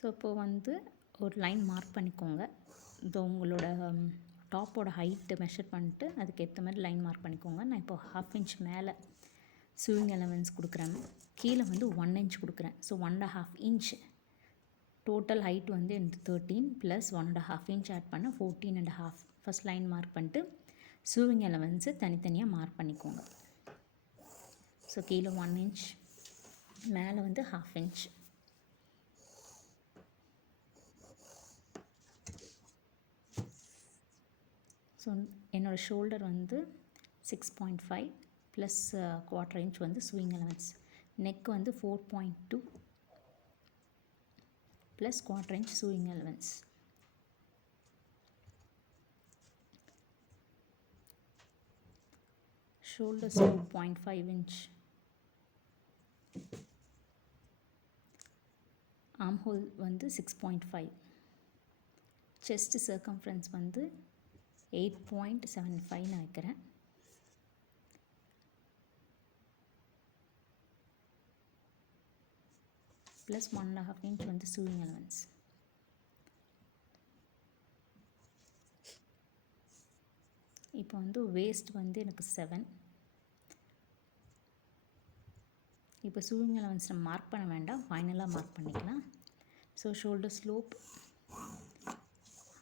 So இப்போது வந்து ஒரு லைன் மார்க் பண்ணிக்கோங்க. இது உங்களோட டாப்போட ஹைட்டு மெஷர் பண்ணிட்டு அதுக்கேற்ற மாதிரி லைன் மார்க் பண்ணிக்கோங்க. நான் இப்போது 1/2 இன்ச் மேலே sewing allowance கொடுக்குறேன். கீழே வந்து 1 inch கொடுக்குறேன். ஸோ 1.5 inch டோட்டல் ஹைட் வந்து எனக்கு 13 ப்ளஸ் 1.5 inch ஆட் பண்ண 14.5. ஃபஸ்ட் லைன் மார்க் பண்ணிட்டு sewing allowance தனித்தனியாக மார்க் பண்ணிக்கோங்க. ஸோ கீழே 1 inch, மேலே வந்து 1/2 inch. ஸோ என்னோடய ஷோல்டர் வந்து 6.5 ப்ளஸ் 1/4 inch வந்து sewing allowance. நெக் வந்து 4.2 plus 1/4 inch sewing allowance. Shoulders 2.5 inch. Armhole வந்து 6.5. Chest circumference வந்து 8.75 நான் வைக்கிறேன். ப்ளஸ் 1.5 inch வந்து sewing allowance. இப்போ வந்து வேஸ்ட் வந்து எனக்கு 7. இப்போ sewing allowance நம்ம மார்க் பண்ண வேண்டாம், ஃபைனலாக மார்க் பண்ணிக்கலாம். So shoulder slope,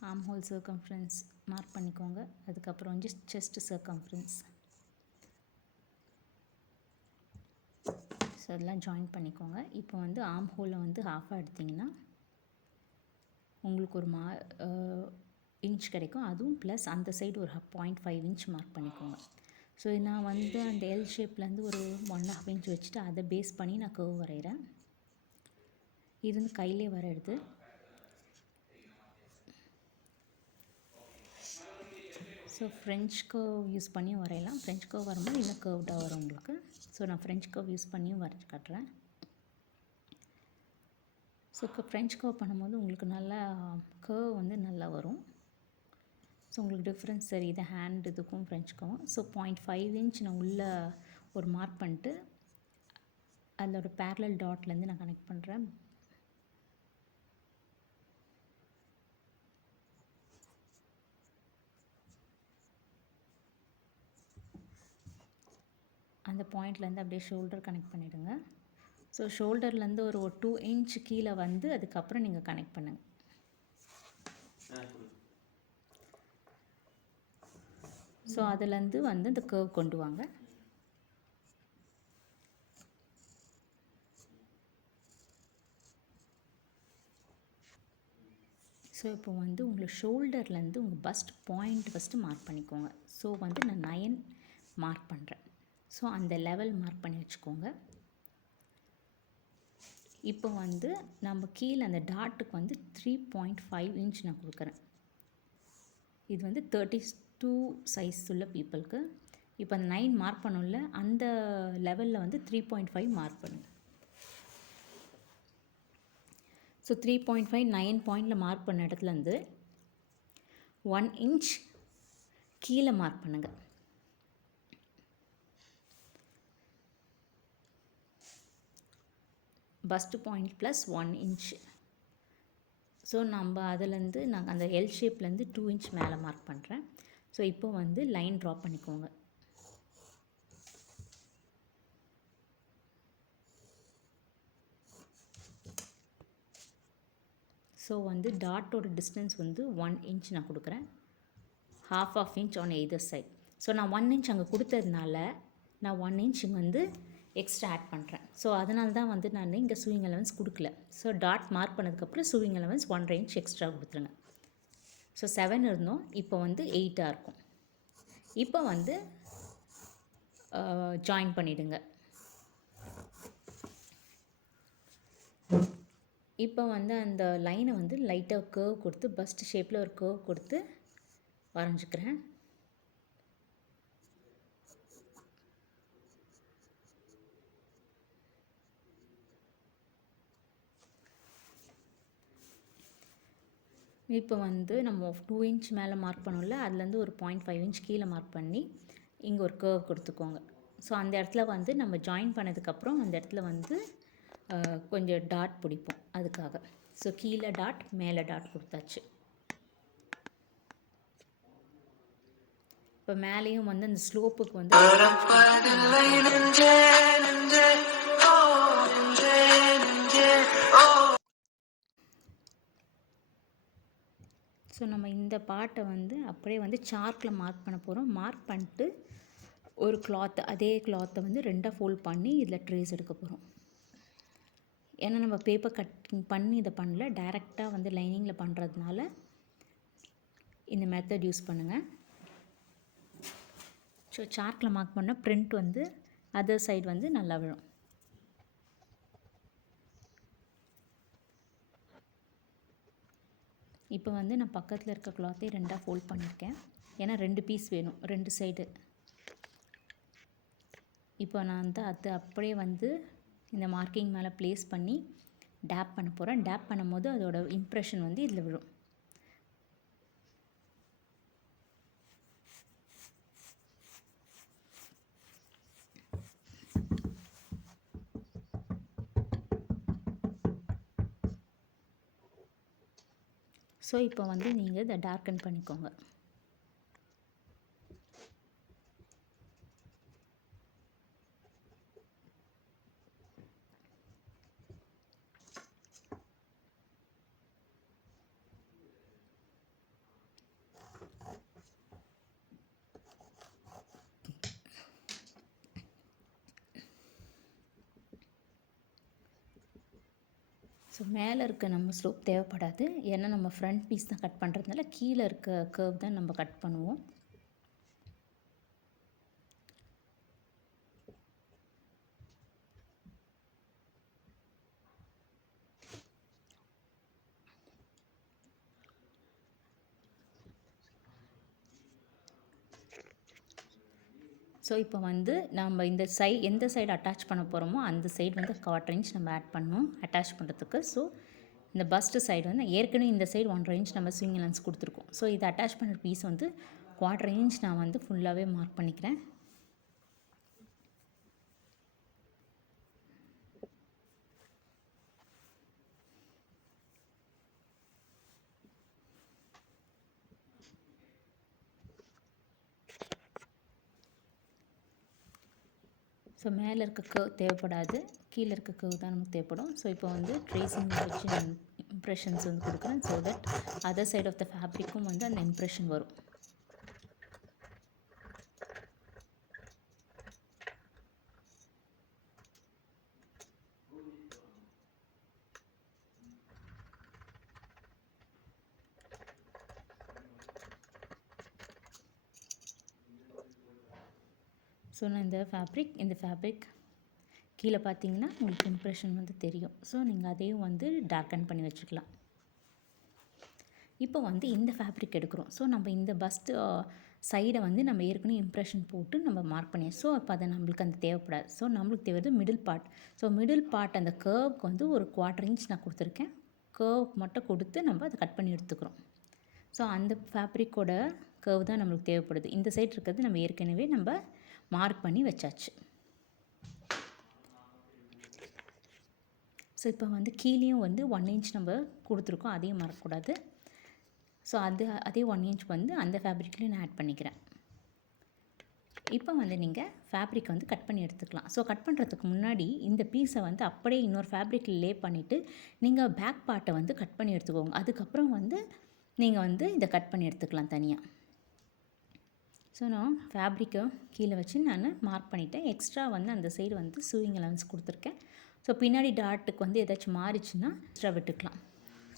arm whole circumference mark பண்ணிக்கோங்க. அதுக்கப்புறம் வந்து செஸ்ட் சர்க்கம்ஃபரன்ஸ். ஸோ அதெல்லாம் ஜாயின் பண்ணிக்கோங்க. இப்போ வந்து ஆர்ம் ஹோலில் வந்து ஹாஃபாக எடுத்திங்கன்னா உங்களுக்கு ஒரு இன்ச் கிடைக்கும். அதுவும் ப்ளஸ் அந்த சைடு ஒரு 0.5 inch மார்க் பண்ணிக்கோங்க. ஸோ நான் வந்து அந்த எல் ஷேப்லேருந்து ஒரு 1.5 inch வச்சுட்டு அதை பேஸ் பண்ணி நான் கர்வ் வரைகிறேன். இது வந்து கையிலே வரையிறது. ஸோ ஃப்ரெஞ்ச் கர்வ் யூஸ் பண்ணியும் வரையலாம். ஃப்ரெஞ்ச் கர்வ் வரும்போது இன்னும் கர்வ்டாக வரும் உங்களுக்கு. ஸோ நான் ஃப்ரெஞ்ச் கர்வ் யூஸ் பண்ணியும் வரைஞ்சி காட்டுறேன். ஸோ ஃப்ரெஞ்ச் கர்வ் பண்ணும்போது உங்களுக்கு நல்லா கர்வ் வந்து நல்லா வரும். ஸோ உங்களுக்கு டிஃப்ரென்ஸ் தெரியுது ஹேண்ட் இதுக்கும் ஃப்ரெஞ்சுக்கும். ஸோ 0.5 inch நான் உள்ளே ஒரு மார்க் பண்ணிட்டு அதோட பேரலல் டாட்லேருந்து நான் கனெக்ட் பண்ணுறேன். அந்த பாயிண்ட்லேருந்து அப்படியே ஷோல்டர் கனெக்ட் பண்ணிவிடுங்க. ஸோ ஷோல்டர்லேருந்து ஒரு 2 inch கீழே வந்து அதுக்கப்புறம் நீங்கள் கனெக்ட் பண்ணுங்கள். ஸோ அதுலேருந்து வந்து இந்த கர்வ் கொண்டு வாங்க. ஸோ இப்போ வந்து உங்களை ஷோல்டர்லேருந்து உங்கள் பஸ்ட் பாயிண்ட் ஃபஸ்ட்டு மார்க் பண்ணிக்கோங்க. ஸோ வந்து நான் 9 மார்க் பண்ணுறேன். ஸோ அந்த லெவல் மார்க் பண்ணி வச்சுக்கோங்க. இப்போ வந்து நம்ம கீழே அந்த டாட்டுக்கு வந்து 3.5 inch நான் கொடுக்குறேன். இது வந்து 32 சைஸ் உள்ள பீப்புளுக்கு. இப்போ அந்த 9 மார்க் பண்ணல அந்த லெவலில் வந்து 3.5 மார்க் பண்ணுங்கள். ஸோ 3.5 9 பாயிண்டில் மார்க் பண்ண இடத்துலேருந்து 1 inch கீழே மார்க் பண்ணுங்கள். First point plus 1 inch. So நம்ம அதுலேருந்து நான் அந்த எல் ஷேப்லேருந்து 2 inch மேலே மார்க் பண்ணுறேன். ஸோ இப்போ வந்து லைன் ட்ரா பண்ணிக்கோங்க. ஸோ வந்து டாட்டோட டிஸ்டன்ஸ் வந்து 1 inch நான் கொடுக்குறேன். 1/2 inch on either side. So நான் 1 inch அங்கே கொடுத்ததுனால நான் 1 inch வந்து எக்ஸ்ட்ரா ஆட் பண்ணுறேன். ஸோ அதனால தான் வந்து நான் இங்கே sewing allowance கொடுக்கல. ஸோ டாட் மார்க் பண்ணதுக்கப்புறம் sewing allowance 1/2 inch எக்ஸ்ட்ரா கொடுத்துருங்க. ஸோ 7 இருந்தோம், இப்போ வந்து 8ஆக இருக்கும். இப்போ வந்து ஜாயின் பண்ணிவிடுங்க. இப்போ வந்து அந்த லைனை வந்து லைட்டாக கர்வ் கொடுத்து பஸ்ட் ஷேப்பில் ஒரு கர்வ் கொடுத்து வரைஞ்சிக்கிறேன். இப்போ வந்து நம்ம 2 inch மேலே மார்க் பண்ணோம்ல, அதுலேருந்து ஒரு 0.5 inch கீழே மார்க் பண்ணி இங்கே ஒரு கர்வ் கொடுத்துக்கோங்க. ஸோ அந்த இடத்துல வந்து நம்ம ஜாயின் பண்ணதுக்கப்புறம் அந்த இடத்துல வந்து கொஞ்சம் டாட் பிடிப்போம் அதுக்காக. ஸோ கீழே டாட் மேலே டாட் கொடுத்தாச்சு. இப்போ மேலேயும் வந்து அந்த ஸ்லோப்புக்கு வந்து ஸோ நம்ம இந்த பாட்டை வந்து அப்படியே வந்து சார்ட்டில் மார்க் பண்ண போகிறோம். மார்க் பண்ணிட்டு ஒரு கிளாத்தை, அதே கிளாத்தை வந்து 2ஆக ஃபோல்ட் பண்ணி இதில் ட்ரேஸ் எடுக்க போகிறோம். ஏன்னா நம்ம பேப்பர் கட்டிங் பண்ணி இதை பண்ணல, டைரெக்டாக வந்து லைனிங்கில் பண்ணுறதுனால இந்த மெத்தட் யூஸ் பண்ணுங்கள். ஸோ சார்ட்டில் மார்க் பண்ணால் பிரிண்ட் வந்து அதர் சைடு வந்து நல்லா விழும். இப்போ வந்து நான் பக்கத்தில் இருக்க கிளாத்தை 2ஆக ஃபோல்ட் பண்ணியிருக்கேன். ஏன்னா 2 பீஸ் வேணும், 2 சைடு. இப்போ நான் வந்து அது அப்படியே வந்து இந்த மார்க்கிங் மேலே ப்ளேஸ் பண்ணி டேப் பண்ண போகிறேன். டேப் பண்ணும்போது அதோட இம்ப்ரெஷன் வந்து இதில் விழும். ஸோ இப்போ வந்து நீங்கள் இதை டார்க்கன் பண்ணிக்கோங்க. ஸோ மேலே இருக்க நம்ம ஸ்லோப் தேவைப்படாது. ஏன்னா நம்ம ஃப்ரண்ட் பீஸ் தான் கட் பண்ணுறதுனால கீழே இருக்க கர்வ் தான் நம்ம கட் பண்ணுவோம். ஸோ இப்போ வந்து நம்ம இந்த எந்த சைடு அட்டாச் பண்ண போகிறோமோ அந்த சைடு வந்து 1/4 இன்ச் நம்ம ஆட் பண்ணணும் அட்டாச் பண்ணுறதுக்கு. ஸோ இந்த பஸ்ட்டு சைடு வந்து ஏற்கனவே இந்த சைடு 1/2 இன்ச் நம்ம ஸ்விங் லென்ஸ் கொடுத்துருக்கோம். ஸோ இதை அட்டாச் பண்ணுற பீஸ் வந்து 1/4 இன்ச் நான் வந்து ஃபுல்லாகவே மார்க் பண்ணிக்கிறேன். ஸோ மேலே இருக்க கர்வ் தேவைப்படாது, கீழே இருக்க கர்வ் தான் நமக்கு தேவைப்படும். ஸோ இப்போ வந்து ட்ரேசிங் வச்சு நான் இம்ப்ரெஷன்ஸ் வந்து கொடுக்குறேன். So that other side of the ஃபேப்ரிக்கும் வந்து அந்த இம்ப்ரெஷன் வரும். ஸோ நான் இந்த ஃபேப்ரிக் கீழே பார்த்தீங்கன்னா உங்களுக்கு இம்ப்ரெஷன் வந்து தெரியும். ஸோ நீங்கள் அதையும் வந்து டார்க்கன் பண்ணி வச்சுக்கலாம். இப்போ வந்து இந்த ஃபேப்ரிக் எடுக்கிறோம். ஸோ நம்ம இந்த பஸ்ட் சைடை வந்து நம்ம ஏற்கனவே இம்ப்ரெஷன் போட்டு நம்ம மார்க் பண்ணியாச்சு. ஸோ அப்போ அதை நம்மளுக்கு அந்த தேவைப்படாது. ஸோ நம்மளுக்கு தேவைது middle part. So middle part அந்த கர்வுக்கு வந்து ஒரு 1/4 இன்ச் நான் கொடுத்துருக்கேன். கர்வுக்கு மட்டும் கொடுத்து நம்ம அதை கட் பண்ணி எடுத்துக்கிறோம். ஸோ அந்த ஃபேப்ரிக்கோட கர்வ் தான் நம்மளுக்கு தேவைப்படுது. இந்த சைடு இருக்கிறது நம்ம ஏற்கனவே நம்ம மார்க் பண்ணி வச்சாச்சு. ஸோ இப்போ வந்து கீழேயும் வந்து 1 இன்ச் நம்ம கொடுத்துருக்கோம், அதையும் மறக்கக்கூடாது. ஸோ அதே 1 இன்ச் வந்து அந்த ஃபேப்ரிக்லேயும் நான் ஆட் பண்ணிக்கிறேன். இப்போ வந்து நீங்கள் ஃபேப்ரிக் வந்து கட் பண்ணி எடுத்துக்கலாம். ஸோ கட் பண்ணுறதுக்கு முன்னாடி இந்த பீஸை வந்து அப்படியே இன்னொரு ஃபேப்ரிக்கில் லே பண்ணிவிட்டு நீங்கள் பேக் பார்ட்டை வந்து கட் பண்ணி எடுத்துக்கோங்க. அதுக்கப்புறம் வந்து நீங்கள் வந்து இதை கட் பண்ணி எடுத்துக்கலாம் தனியாக. ஸோ நான் ஃபேப்ரிக்கை கீழே வச்சு நான் மார்க் பண்ணிவிட்டேன். எக்ஸ்ட்ரா வந்து அந்த சைடு வந்து சூயிங் அலவன்ஸ் கொடுத்துருக்கேன். ஸோ பின்னாடி டாட்டுக்கு வந்து ஏதாச்சும் மாறிச்சுன்னா எக்ஸ்ட்ரா விட்டுக்கலாம்.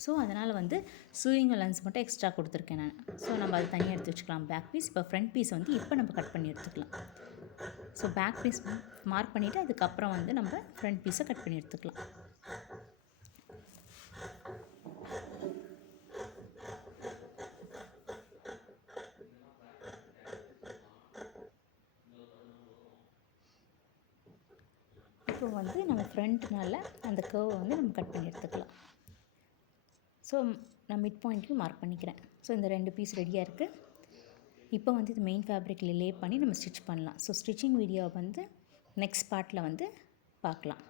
ஸோ அதனால் வந்து சூயிங் அலவன்ஸ் மட்டும் எக்ஸ்ட்ரா கொடுத்துருக்கேன் நான். ஸோ நம்ம அது தனியாக எடுத்து வச்சுக்கலாம் பேக் பீஸ். இப்போ ஃப்ரண்ட் பீஸ் வந்து இப்போ நம்ம கட் பண்ணி எடுத்துக்கலாம். ஸோ பேக் பீஸ் மார்க் பண்ணிவிட்டு அதுக்கப்புறம் வந்து நம்ம ஃப்ரண்ட் பீஸை கட் பண்ணி எடுத்துக்கலாம். இப்போ வந்து நம்ம ஃப்ரண்ட்னால அந்த கர்வை வந்து நம்ம கட் பண்ணி எடுத்துக்கலாம். ஸோ நான் மிட் பாயிண்ட்லையும் மார்க் பண்ணிக்கிறேன். ஸோ இந்த 2 பீஸ் ரெடியாக இருக்குது. இப்போ வந்து இது மெயின் ஃபேப்ரிக்கில் லே பண்ணி நம்ம ஸ்டிச் பண்ணலாம். ஸோ ஸ்டிச்சிங் வீடியோவை வந்து நெக்ஸ்ட் பார்ட்டில் வந்து பார்க்கலாம்.